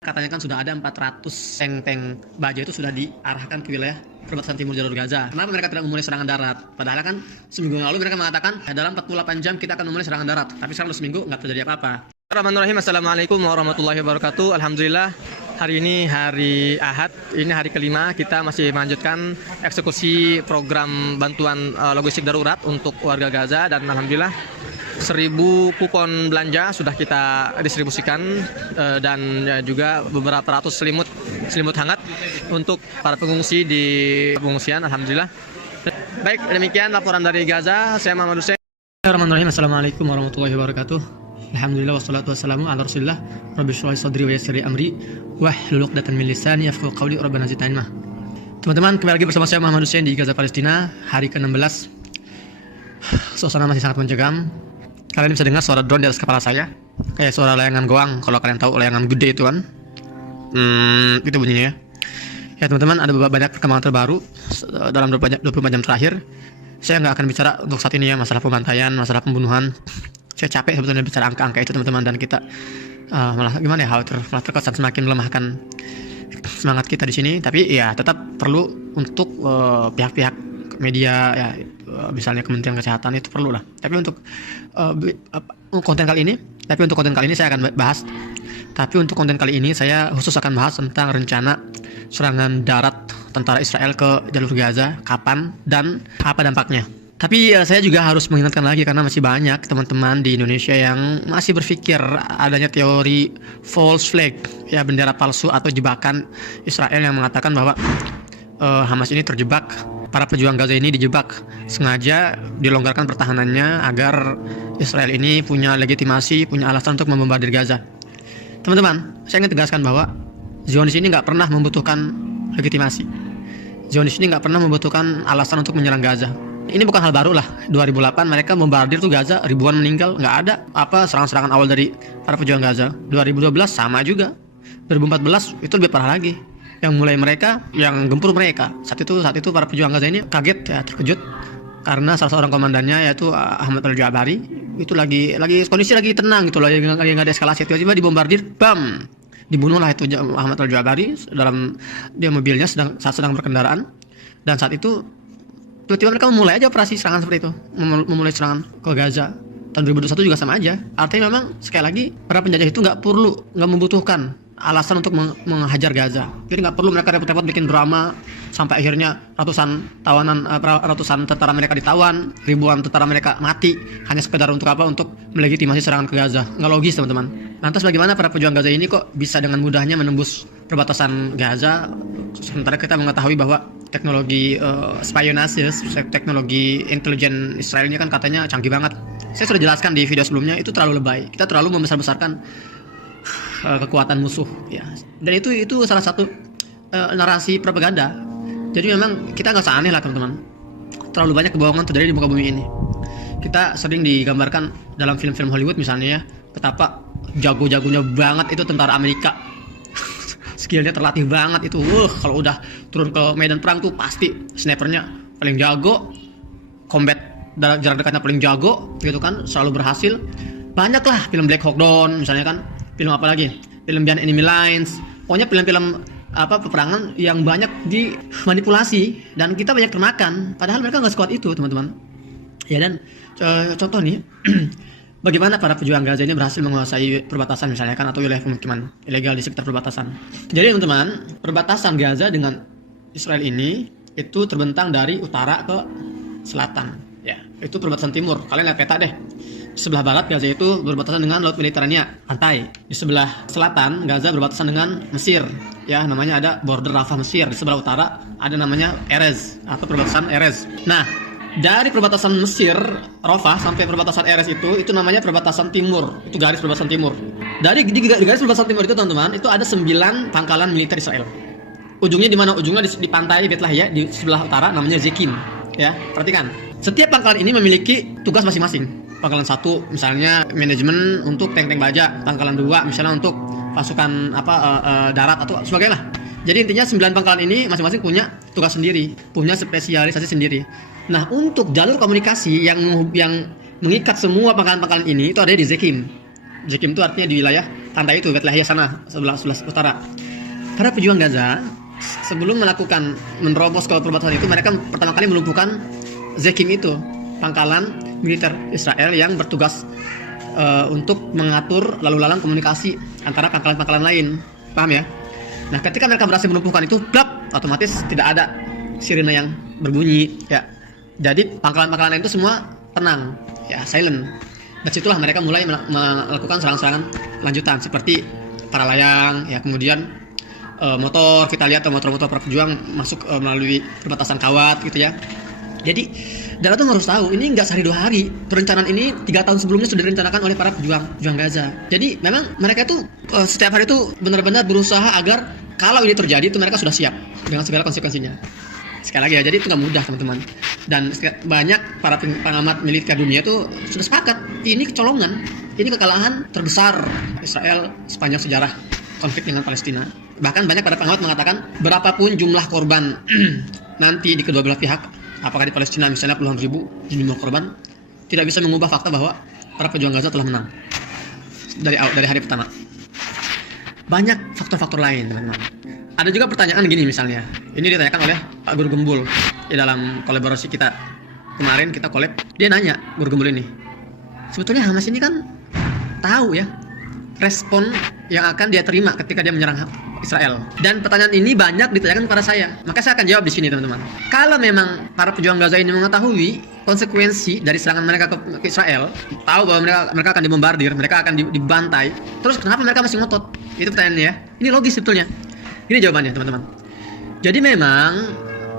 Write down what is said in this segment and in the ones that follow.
Katanya kan sudah ada 400 tank baja itu sudah diarahkan ke wilayah perbatasan timur jalur Gaza. Kenapa mereka tidak memulai serangan darat? Padahal kan seminggu yang lalu mereka mengatakan dalam 48 jam kita akan memulai serangan darat. Tapi sekarang seminggu nggak terjadi apa-apa. Bismillahirrahmanirrahim. Assalamualaikum warahmatullahi wabarakatuh. Alhamdulillah hari ini hari Ahad. Ini hari kelima kita masih melanjutkan eksekusi program bantuan logistik darurat untuk warga Gaza. Dan alhamdulillah 1000 kupon belanja sudah kita distribusikan dan juga beberapa ratus selimut hangat untuk para pengungsi di pengungsian. Alhamdulillah. Baik, demikian laporan dari Gaza. Saya Muhammad Hussein. Bismillahirrahmanirrahim. Assalamualaikum warahmatullahi wabarakatuh. Alhamdulillah wassalatu wassalamu ala Rasulillah. Rabbi shrah li sadri wa yassir li amri wahlul 'uqdatam min lisani yafqahu qawli. Rabbana zidna ilma. Teman-teman, kembali lagi bersama saya Muhammad Hussein di Gaza Palestina, hari ke-16. Suasana masih sangat mencekam. Kalian bisa dengar suara drone di atas kepala saya, kayak suara layangan goang. Kalau kalian tahu layangan gede itu kan, itu bunyinya ya. Ya teman-teman, ada banyak perkembangan terbaru dalam 24 jam terakhir. Saya nggak akan bicara untuk saat ini ya masalah pembantaian, masalah pembunuhan. Saya capek sebetulnya bicara angka-angka itu teman-teman, dan kita malah gimana ya, malah terkesan semakin melemahkan semangat kita di sini. Tapi ya tetap perlu untuk pihak-pihak media ya, misalnya Kementerian Kesehatan itu perlu lah. Tapi untuk konten kali ini saya akan bahas. Tapi untuk konten kali ini saya khusus akan bahas tentang rencana serangan darat tentara Israel ke jalur Gaza, kapan dan apa dampaknya. Tapi saya juga harus mengingatkan lagi karena masih banyak teman-teman di Indonesia yang masih berpikir adanya teori false flag, ya bendera palsu atau jebakan Israel yang mengatakan bahwa Hamas ini terjebak. Para pejuang Gaza ini dijebak, sengaja dilonggarkan pertahanannya agar Israel ini punya legitimasi, punya alasan untuk membombardir Gaza. Teman-teman, saya ingin tegaskan bahwa Zionis ini nggak pernah membutuhkan legitimasi. Zionis ini nggak pernah membutuhkan alasan untuk menyerang Gaza. Ini bukan hal baru lah. 2008 mereka membardir tuh Gaza, ribuan meninggal, nggak ada apa serangan-serangan awal dari para pejuang Gaza. 2012 sama juga. 2014 itu lebih parah lagi. Yang mulai mereka, yang gempur mereka. Saat itu para pejuang Gaza ini kaget ya, terkejut karena salah seorang komandannya yaitu Ahmad Al-Jabari itu lagi kondisi lagi tenang gitu, lagi nggak ada eskalasi, tiba-tiba dibombardir, bam, dibunuhlah itu Ahmad Al-Jabari dalam dia mobilnya saat sedang berkendaraan. Dan saat itu tiba-tiba mereka memulai aja operasi serangan seperti itu, memulai serangan ke Gaza. Tahun 2021 juga sama aja. Artinya memang sekali lagi para penjajah itu nggak membutuhkan alasan untuk menghajar Gaza. Jadi nggak perlu mereka repot-repot bikin drama sampai akhirnya ratusan tentara mereka ditawan, ribuan tentara mereka mati hanya sekedar untuk apa? Untuk melegitimasi serangan ke Gaza. Nggak logis teman-teman. Lantas bagaimana para pejuang Gaza ini kok bisa dengan mudahnya menembus perbatasan Gaza, sementara kita mengetahui bahwa teknologi spionase, teknologi intelijen Israel ini kan katanya canggih banget. Saya sudah jelaskan di video sebelumnya, itu terlalu lebay. Kita terlalu membesar-besarkan kekuatan musuh ya, dan itu salah satu narasi propaganda. Jadi memang kita nggak usah aneh lah teman-teman, terlalu banyak kebohongan terjadi di muka bumi ini. Kita sering digambarkan dalam film-film Hollywood misalnya ya, betapa jago-jagonya banget itu tentara Amerika. Skillnya terlatih banget itu, kalau udah turun ke medan perang tuh pasti snipernya paling jago, combat jarak dekatnya paling jago gitu kan, selalu berhasil. Banyak lah film Black Hawk Down misalnya kan, film apa lagi, film Beyond Enemy Lines, pokoknya film-film peperangan yang banyak dimanipulasi dan kita banyak termakan, padahal mereka nggak sekuat itu teman-teman ya. Dan contoh nih bagaimana para pejuang Gaza ini berhasil menguasai perbatasan misalnya kan, atau wilayah pemukiman ilegal di sekitar perbatasan. Jadi teman-teman, perbatasan Gaza dengan Israel ini itu terbentang dari utara ke selatan ya, itu perbatasan timur. Kalian lihat peta deh. Di sebelah barat Gaza itu berbatasan dengan Laut Mediterania, pantai. Di sebelah selatan Gaza berbatasan dengan Mesir, ya namanya ada border Rafah Mesir. Di sebelah utara ada namanya Erez atau perbatasan Erez. Nah, dari perbatasan Mesir Rafah sampai perbatasan Erez itu namanya perbatasan timur. Itu garis perbatasan timur. Dari garis perbatasan timur itu teman-teman, itu ada 9 pangkalan militer Israel. Ujungnya di mana? Ujungnya di pantai Bethlehem ya, di sebelah utara namanya Zekin. Ya, perhatikan. Setiap pangkalan ini memiliki tugas masing-masing. Pangkalan 1 misalnya manajemen untuk tank-tank baja, pangkalan 2 misalnya untuk pasukan darat atau sebagainya. Jadi intinya 9 pangkalan ini masing-masing punya tugas sendiri, punya spesialisasi sendiri. Nah, untuk jalur komunikasi yang mengikat semua pangkalan-pangkalan ini itu ada di Zekim. Zekim itu artinya di wilayah pantai itu, Bethlehem sana, sebelah utara. Para pejuang Gaza sebelum menerobos ke perbatasan itu, mereka pertama kali melumpuhkan Zekim itu, pangkalan militer Israel yang bertugas untuk mengatur lalu lalang komunikasi antara pangkalan-pangkalan lain. Paham ya? Nah, ketika mereka berhasil melumpuhkan itu, blap, otomatis tidak ada sirine yang berbunyi ya. Jadi pangkalan-pangkalan lain itu semua tenang ya, silent. Dan situlah mereka mulai melakukan serangan-serangan lanjutan seperti para layang ya, kemudian motor, kita lihat motor-motor para pejuang masuk melalui perbatasan kawat gitu ya. Jadi Dara tuh harus tahu, ini nggak sehari 2 hari. Perencanaan ini 3 tahun sebelumnya sudah direncanakan oleh para pejuang Gaza. Jadi memang mereka tuh setiap hari itu benar-benar berusaha agar kalau ini terjadi itu mereka sudah siap dengan segala konsekuensinya. Sekali lagi ya, jadi itu nggak mudah teman-teman. Dan banyak para pengamat militer dunia itu sudah sepakat, ini kecolongan, ini kekalahan terbesar Israel sepanjang sejarah konflik dengan Palestina. Bahkan banyak para pengamat mengatakan berapapun jumlah korban nanti di kedua belah pihak, apakah di Palestina misalnya puluhan ribu jumlah korban, tidak bisa mengubah fakta bahwa para pejuang Gaza telah menang dari hari pertama. Banyak faktor-faktor lain teman-teman. Ada juga pertanyaan gini misalnya, ini ditanyakan oleh Pak Guru Gembul di dalam kolaborasi kita kemarin, kita collab. Dia nanya, Guru Gembul ini, sebetulnya Hamas ini kan tahu ya respon yang akan dia terima ketika dia menyerang Israel. Dan pertanyaan ini banyak ditanyakan kepada saya. Maka saya akan jawab di sini teman-teman. Kalau memang para pejuang Gaza ini mengetahui konsekuensi dari serangan mereka ke Israel, tahu bahwa mereka akan dibombardir, mereka akan dibantai, terus kenapa mereka masih ngotot? Itu pertanyaannya ya. Ini logis sebetulnya. Ini jawabannya teman-teman. Jadi memang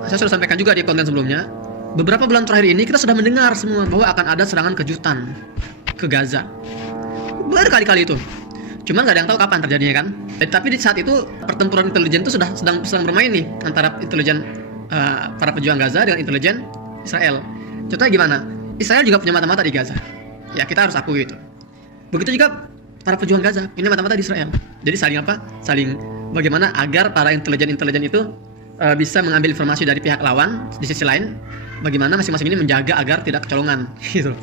saya sudah sampaikan juga di konten sebelumnya, beberapa bulan terakhir ini kita sudah mendengar semua bahwa akan ada serangan kejutan ke Gaza. Berkali-kali itu. Cuman nggak ada yang tahu kapan terjadinya kan. Tapi di saat itu pertempuran intelijen itu sedang bermain nih antara intelijen para pejuang Gaza dengan intelijen Israel. Contohnya gimana? Israel juga punya mata-mata di Gaza. Ya kita harus akui itu. Begitu juga para pejuang Gaza punya mata-mata di Israel. Jadi saling bagaimana agar para intelijen itu bisa mengambil informasi dari pihak lawan. Di sisi lain, bagaimana masing-masing ini menjaga agar tidak kecolongan. Gitu.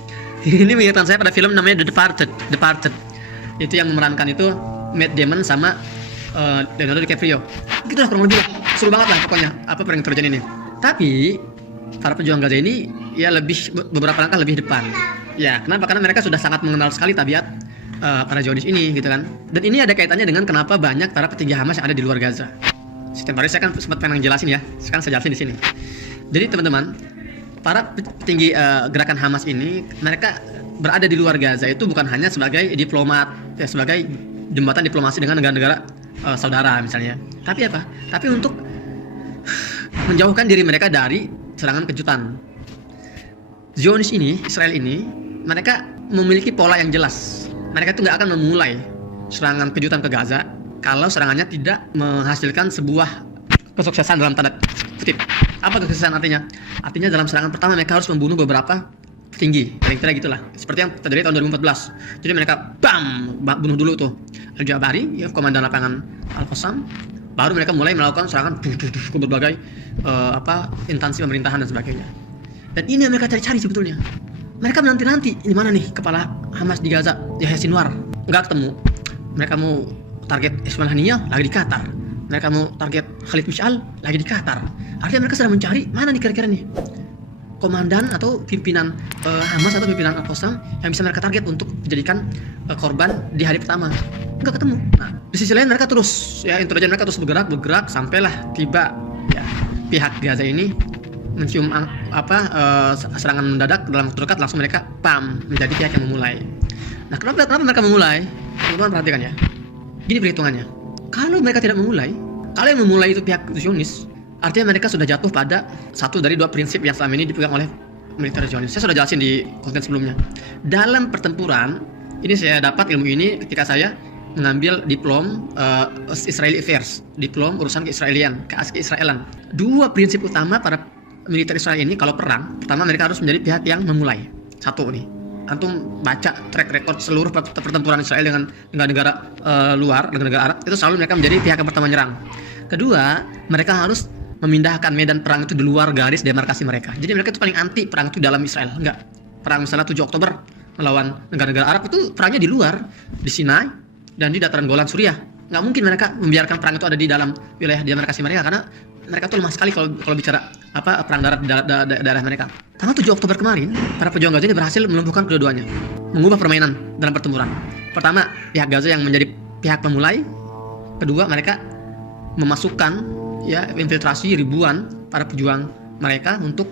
Ini mengingatkan saya pada film namanya The Departed. Itu yang memerankan itu Matt Damon sama Leonardo DiCaprio. Gitu lah kurang lebih lah. Seru banget lah pokoknya apa yang terjadi ini. Tapi para pejuang Gaza ini ya beberapa langkah lebih depan. Ya, kenapa? Karena mereka sudah sangat mengenal sekali tabiat para Zionis ini gitu kan. Dan ini ada kaitannya dengan kenapa banyak para petinggi Hamas yang ada di luar Gaza. Setiap hari saya kan sempat pengen jelasin ya. Sekarang saya jelasin di sini. Jadi teman-teman, para petinggi gerakan Hamas ini mereka berada di luar Gaza itu bukan hanya sebagai diplomat, ya, sebagai jembatan diplomasi dengan negara-negara saudara misalnya. Tapi apa? Tapi untuk menjauhkan diri mereka dari serangan kejutan. Zionis ini, Israel ini, mereka memiliki pola yang jelas. Mereka itu nggak akan memulai serangan kejutan ke Gaza kalau serangannya tidak menghasilkan sebuah kesuksesan dalam tanda kutip. Apa kesuksesan artinya? Artinya dalam serangan pertama mereka harus membunuh beberapa tinggi, paling tidak gitulah. Seperti yang terjadi tahun 2014. Jadi mereka bunuh dulu tuh Al-Jabari, ya, komandan lapangan Al-Qassam. Baru mereka mulai melakukan serangan ke berbagai instansi pemerintahan dan sebagainya. Dan ini yang mereka cari-cari sebetulnya. Mereka menanti-nanti, ini mana nih kepala Hamas di Gaza, Yahya Sinwar, nggak ketemu. Mereka mau target Ismail Haniyah, lagi di Qatar. Mereka mau target Khalid Mish'al, lagi di Qatar. Artinya mereka sedang mencari mana nih kira-kira nih komandan atau pimpinan Hamas atau pimpinan Al-Qassam yang bisa mereka target untuk dijadikan korban di hari pertama. Nggak ketemu. Nah, di sisi lain mereka terus, ya, intelijen mereka terus bergerak sampailah tiba ya pihak Gaza ini mencium serangan mendadak dalam waktu dekat, langsung mereka menjadi pihak yang memulai. Nah, kenapa mereka memulai? Teman-teman perhatikan ya. Gini perhitungannya. Kalau mereka tidak memulai, kalau yang memulai itu pihak Zionis, artinya mereka sudah jatuh pada satu dari 2 prinsip yang selama ini dipegang oleh militer Zionis. Saya sudah jelasin di konten sebelumnya. Dalam pertempuran, ini saya dapat ilmu ini ketika saya mengambil diplom Israeli Affairs, diplom urusan keisraelan. 2 prinsip utama para militer Israel ini kalau perang, pertama mereka harus menjadi pihak yang memulai. Satu nih, antum baca track record seluruh pertempuran Israel dengan negara luar, dengan negara Arab, itu selalu mereka menjadi pihak yang pertama menyerang. Kedua, mereka harus memindahkan medan perang itu di luar garis demarkasi mereka. Jadi mereka itu paling anti perang itu dalam Israel. Enggak. Perang misalnya 7 Oktober melawan negara-negara Arab itu perangnya di luar, di Sinai, dan di dataran Golan Suriah. Nggak mungkin mereka membiarkan perang itu ada di dalam wilayah demarkasi mereka, karena mereka tuh lemah sekali kalau bicara perang darat di daerah mereka. Tanggal 7 Oktober kemarin, para pejuang Gaza ini berhasil melumpuhkan kedua-duanya, mengubah permainan dalam pertempuran. Pertama, pihak Gaza yang menjadi pihak pemulai. Kedua, mereka memasukkan infiltrasi ribuan para pejuang mereka untuk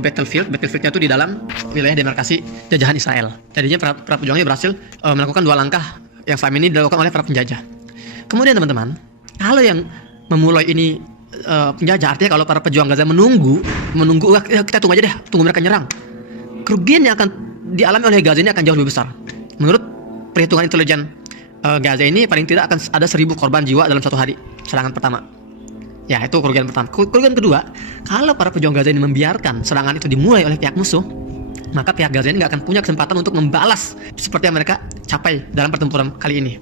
battlefieldnya itu di dalam wilayah demarkasi jajahan Israel. Jadinya para pejuangnya berhasil melakukan dua langkah yang selama ini dilakukan oleh para penjajah. Kemudian teman-teman, kalau yang memulai ini penjajah, artinya kalau para pejuang Gaza menunggu kita tunggu aja deh, tunggu mereka nyerang, kerugian yang akan dialami oleh Gaza ini akan jauh lebih besar. Menurut perhitungan intelijen Gaza ini paling tidak akan ada 1.000 korban jiwa dalam satu hari serangan pertama. Ya, itu kerugian pertama. Kerugian kedua, kalau para pejuang Gaza ini membiarkan serangan itu dimulai oleh pihak musuh, maka pihak Gaza ini nggak akan punya kesempatan untuk membalas seperti yang mereka capai dalam pertempuran kali ini.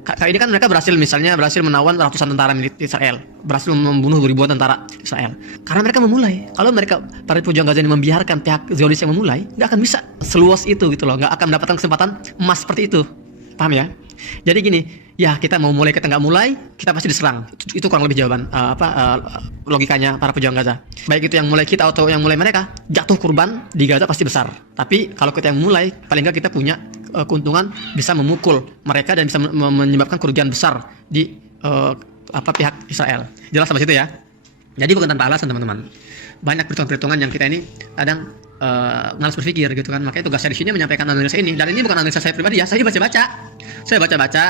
Kali ini kan mereka berhasil menawan ratusan tentara milik Israel, berhasil membunuh ribuan tentara Israel. Karena mereka memulai. Kalau para pejuang Gaza ini membiarkan pihak Zionis yang memulai, nggak akan bisa seluas itu gitu loh, nggak akan mendapatkan kesempatan emas seperti itu. Paham ya? Jadi gini, ya kita mau mulai, kita nggak mulai, kita pasti diserang. Itu kurang lebih jawaban logikanya para pejuang Gaza. Baik itu yang mulai kita atau yang mulai mereka, jatuh korban di Gaza pasti besar. Tapi kalau kita yang mulai, paling nggak kita punya keuntungan bisa memukul mereka dan bisa menyebabkan kerugian besar di pihak Israel. Jelas sampai situ ya. Jadi bukan tanpa alasan teman-teman. Banyak perhitungan-perhitungan yang kita ini kadang malas berpikir gitu kan. Makanya tugas saya di sini menyampaikan analisa ini. Dan ini bukan analisa saya pribadi ya. Saya baca-baca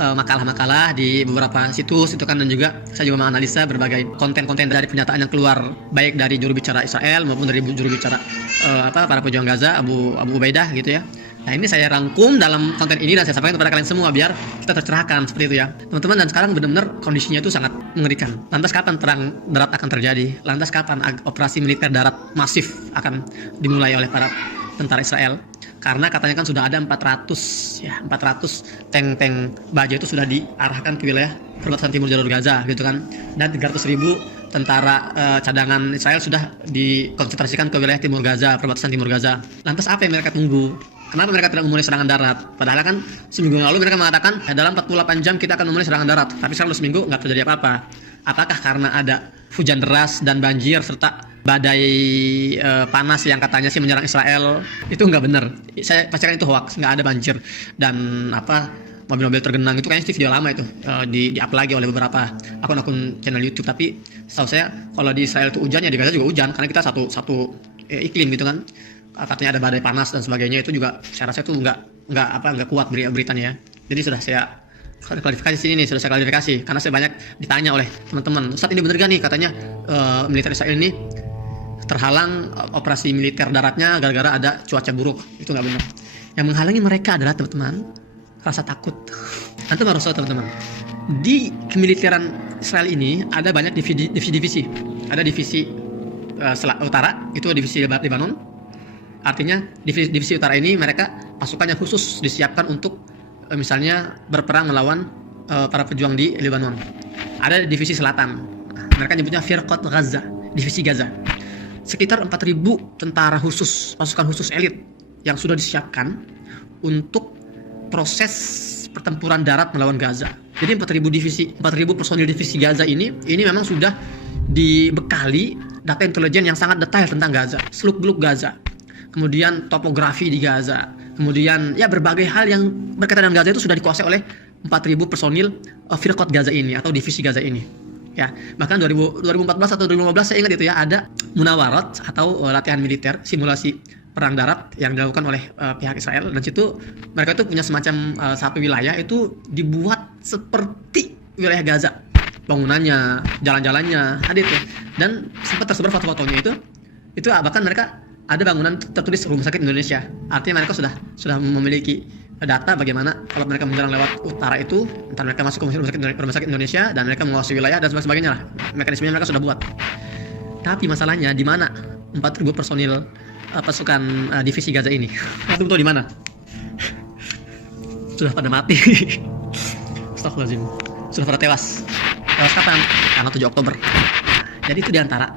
makalah-makalah di beberapa situs itu kan, dan juga saya juga menganalisa berbagai konten-konten dari pernyataan yang keluar baik dari juru bicara Israel maupun dari juru bicara para pejuang Gaza, Abu Ubaidah gitu ya. Nah, ini saya rangkum dalam konten ini dan saya sampaikan kepada kalian semua biar kita tercerahkan seperti itu ya teman-teman. Dan sekarang benar-benar kondisinya itu sangat mengerikan. Lantas kapan perang darat akan terjadi? Lantas kapan operasi militer darat masif akan dimulai oleh para tentara Israel? Karena katanya kan sudah ada 400 tank baja itu sudah diarahkan ke wilayah perbatasan timur jalur Gaza gitu kan, dan 300.000 tentara cadangan Israel sudah dikonsentrasikan ke wilayah timur Gaza, perbatasan timur Gaza. Lantas apa yang mereka tunggu? Kenapa mereka tidak memulai serangan darat? Padahal kan seminggu lalu mereka mengatakan dalam 48 jam kita akan memulai serangan darat. Tapi sekarang seminggu nggak terjadi apa-apa. Apakah karena ada hujan deras dan banjir serta badai panas yang katanya sih menyerang Israel? Itu nggak benar. Saya pastikan itu hoax. Nggak ada banjir dan mobil-mobil tergenang. Itu kayaknya video lama itu di-up lagi oleh beberapa akun-akun channel YouTube. Tapi setahu saya kalau di Israel itu hujan, ya di Gaza juga hujan karena kita satu iklim gitu kan. Katanya ada badai panas dan sebagainya. Itu juga saya rasa itu nggak kuat beritanya ya. Jadi sudah saya klarifikasi sini nih, sudah saya klarifikasi karena saya banyak ditanya oleh teman-teman, saat ini bener gak nih katanya militer Israel ini terhalang operasi militer daratnya gara-gara ada cuaca buruk. Itu nggak benar. Yang menghalangi mereka adalah teman-teman rasa takut. Antum harus tahu teman-teman, di kemiliteran Israel ini ada banyak divisi. Ada divisi utara, itu divisi Lebanon. Artinya divisi utara ini mereka pasukannya khusus disiapkan untuk misalnya berperang melawan para pejuang di Lebanon. Ada divisi selatan, mereka nyebutnya Firqat Gaza, divisi Gaza. Sekitar 4.000 tentara khusus, pasukan khusus elit yang sudah disiapkan untuk proses pertempuran darat melawan Gaza. Jadi 4.000 personil divisi Gaza ini memang sudah dibekali data intelijen yang sangat detail tentang Gaza, seluk-beluk Gaza. Kemudian topografi di Gaza, kemudian ya berbagai hal yang berkaitan dengan Gaza itu sudah dikuasai oleh 4.000 personil Firqat Gaza ini atau divisi Gaza ini. Ya, bahkan 2014 atau 2015 saya ingat itu ya, ada munawarat atau latihan militer simulasi perang darat yang dilakukan oleh pihak Israel, dan situ mereka itu punya semacam satu wilayah itu dibuat seperti wilayah Gaza, bangunannya, jalan-jalannya ada itu, dan sempat tersebar foto-fotonya itu bahkan mereka ada bangunan tertulis Rumah Sakit Indonesia. Artinya mereka sudah memiliki data bagaimana kalau mereka menyerang lewat utara itu, entar mereka masuk ke Rumah Sakit Indonesia dan mereka menguasai wilayah dan sebagainya lah. Mekanismenya mereka sudah buat. Tapi masalahnya di mana 4.000 personil pasukan divisi Gaza ini? Antum tahu di mana? Sudah pada mati. Astagfirullahaladzim. Sudah pada tewas. Tewas kapan? Tanggal 7 Oktober. Jadi itu di antara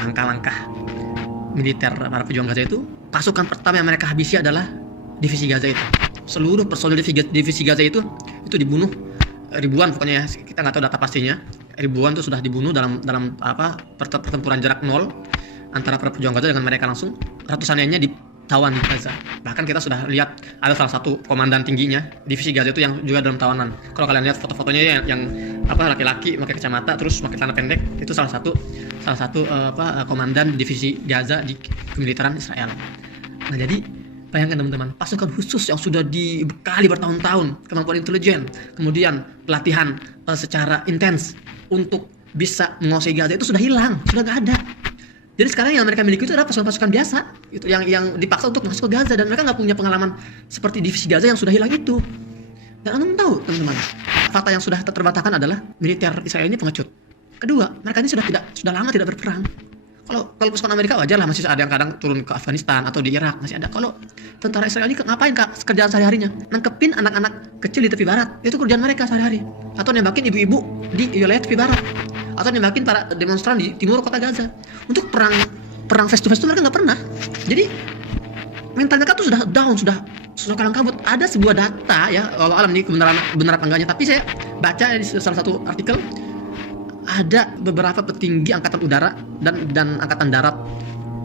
langkah-langkah militer para pejuang Gaza itu, pasukan pertama yang mereka habisi adalah divisi Gaza itu. seluruh personil divisi Gaza itu dibunuh ribuan, pokoknya ya, kita nggak tahu data pastinya, ribuan tuh sudah dibunuh dalam pertempuran jarak nol antara para pejuang Gaza dengan mereka langsung. Ratusan lainnya ditawan di Gaza. Bahkan kita sudah lihat ada salah satu komandan tingginya divisi Gaza itu yang juga dalam tawanan. Kalau kalian lihat foto-fotonya yang laki-laki pakai kacamata terus pakai celana pendek, itu salah satu komandan divisi Gaza di kemiliteran Israel. Nah, jadi bayangkan teman-teman, pasukan khusus yang sudah dibekali bertahun-tahun kemampuan intelijen, kemudian pelatihan secara intens untuk bisa menguasai Gaza itu sudah hilang, sudah nggak ada. Jadi sekarang yang mereka miliki itu adalah pasukan-pasukan biasa, itu yang dipaksa untuk masuk ke Gaza, dan mereka nggak punya pengalaman seperti divisi Gaza yang sudah hilang itu. Dan Anda tahu teman-teman, fakta yang sudah terbantahkan adalah militer Israel ini pengecut. Kedua, mereka ini sudah lama tidak berperang. Kalau pasukan Amerika wajar lah, masih ada yang kadang turun ke Afghanistan atau di Irak, masih ada. Kalau tentara Israel ini ngapain kerjaan sehari-harinya? Nangkepin anak-anak kecil di tepi barat, itu kerjaan mereka sehari-hari. Atau nembakin ibu-ibu di wilayah tepi barat, atau nembakin para demonstran di timur kota Gaza. Untuk perang face to face itu mereka nggak pernah. Jadi mental mereka tuh sudah down, sudah kalang kabut. Ada sebuah data ya, Allah alam ini benar apa enggaknya, tapi saya baca di salah satu artikel, ada beberapa petinggi angkatan udara dan angkatan darat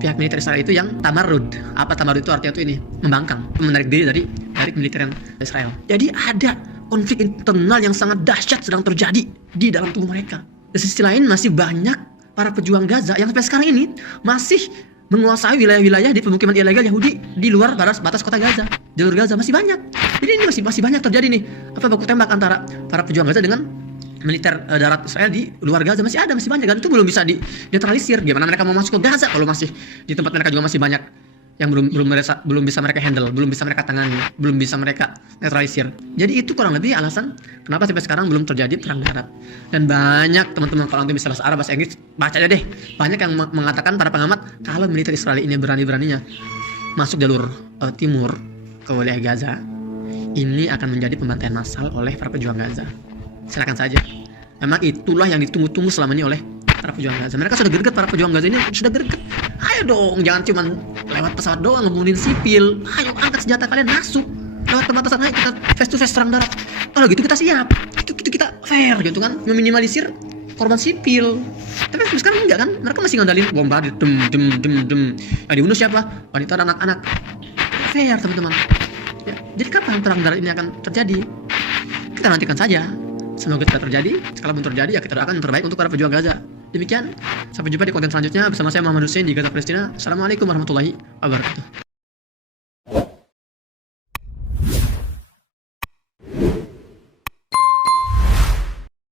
pihak militer Israel itu yang tamarrud. Apa tamarrud itu artinya? Itu ini, membangkang, menarik diri dari militeran Israel. Jadi ada konflik internal yang sangat dahsyat sedang terjadi di dalam tubuh mereka. Di sisi lain masih banyak para pejuang Gaza yang sampai sekarang ini masih menguasai wilayah-wilayah di pemukiman ilegal Yahudi di luar batas kota Gaza, jalur Gaza, masih banyak. Jadi ini masih banyak terjadi nih baku tembak antara para pejuang Gaza dengan militer darat Israel di luar Gaza. Masih banyak, dan itu belum bisa dinetralisir. Gimana mereka mau masuk ke Gaza kalau masih di tempat mereka juga masih banyak yang belum bisa mereka handle, belum bisa mereka tangani, belum bisa mereka netralisir. Jadi itu kurang lebih alasan kenapa sampai sekarang belum terjadi perang darat. Dan banyak teman-teman, kalau nanti bisa bahasa Arab, bahasa Inggris, baca aja deh. Banyak yang mengatakan, para pengamat, kalau militer Israel ini berani-beraninya masuk jalur timur ke wilayah Gaza, ini akan menjadi pembantaian massal oleh para pejuang Gaza. Silakan saja. Memang itulah yang ditunggu-tunggu selama ini oleh para pejuang Gaza. Mereka sudah greget, para pejuang Gaza ini sudah greget. Ayo dong, jangan cuma lewat pesawat doang ngebunuhin sipil. Ayo angkat senjata kalian, masuk lewat perbatasan, ayo kita face to face perang darat. Kalau gitu kita siap. Itu kita fair gitu kan, meminimalisir korban sipil. Tapi sekarang enggak kan? Mereka masih ngandalin bombardir, dem. Yang dibunuh siapa? Wanita dan anak-anak. Fair teman-teman. Ya, jadi kapan perang darat ini akan terjadi? Kita nantikan saja. Semoga tidak terjadi. Kalau belum terjadi, ya kita doakan yang terbaik untuk para pejuang Gaza. Demikian, sampai jumpa di konten selanjutnya bersama saya Muhammad Hussein di Gaza Palestina. Assalamualaikum warahmatullahi wabarakatuh.